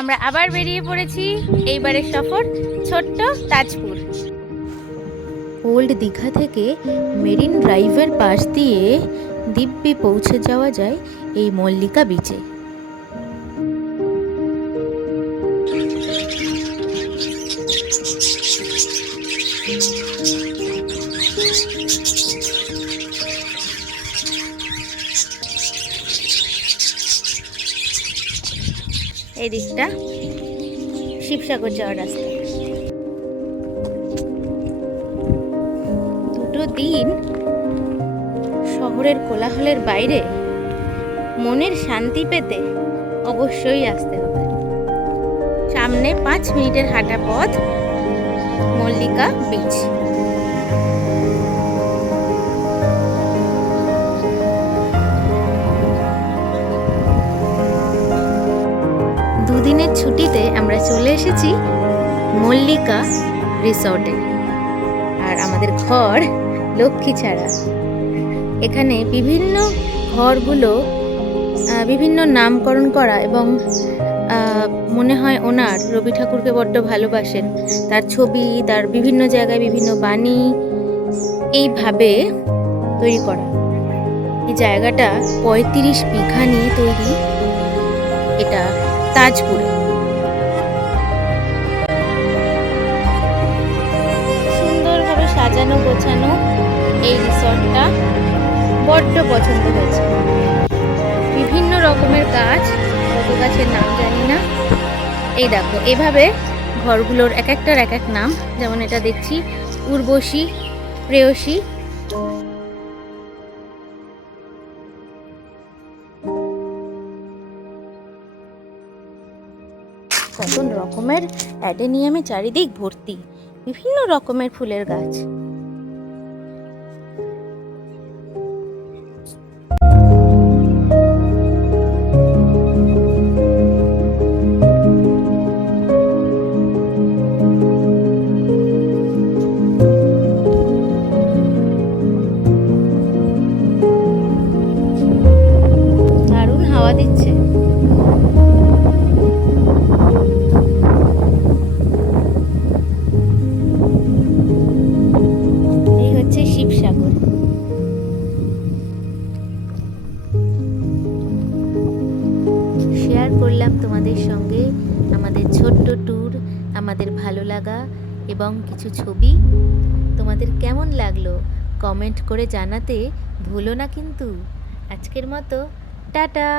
আমরা আবার বেরিয়ে পড়েছি। এইবারের সফর ছোট্ট তাজপুর। ওল্ড দীঘা থেকে মেরিন ড্রাইভের পাশ দিয়ে দিব্যি পৌঁছে যাওয়া যায় এই মল্লিকা বিচে। এই দিকটা শিবসাগর যাওয়ার রাস্তা। দুটো দিন শহরের কোলাহলের বাইরে মনের শান্তি পেতে অবশ্যই আসতে হবে। সামনে 5 মিনিটের হাঁটা পথ মল্লিকা বিচ। দুদিনের ছুটিতে আমরা চলে এসেছি মল্লিকা রিসর্টে। আর আমাদের ঘর লক্ষ্মীছাড়া। এখানে বিভিন্ন ঘরগুলো বিভিন্ন নামকরণ করা এবং মনে হয় ওনার রবি ঠাকুরকে বড্ড ভালোবাসেন, তার ছবি, তার বিভিন্ন জায়গায় বিভিন্ন বাণী এইভাবে তৈরি করা। এই জায়গাটা 35 বিঘা নিয়ে তৈরি। এটা তাজপুরে। সুন্দরভাবে সাজানো গোছানো এই রিসর্টটা বড্ড পছন্দ হয়েছে। বিভিন্ন রকমের গাছ, কত গাছের নাম জানি না। এই দেখো, এভাবে ঘরগুলোর এক একটার এক এক নাম। যেমন এটা দেখছি উর্বশী, প্রেয়সী। কত রকমের অ্যাডেনিয়ামে চারিদিক ভর্তি, বিভিন্ন রকমের ফুলের গাছ। দারুণ হাওয়া দিচ্ছে। শিবসাগর। শেয়ার করলাম তোমাদের সঙ্গে আমাদের ছোট্ট ট্যুর, আমাদের ভালো লাগা এবং কিছু ছবি। তোমাদের কেমন লাগলো কমেন্ট করে জানাতে ভুলো না কিন্তু। আজকের মতো টাটা।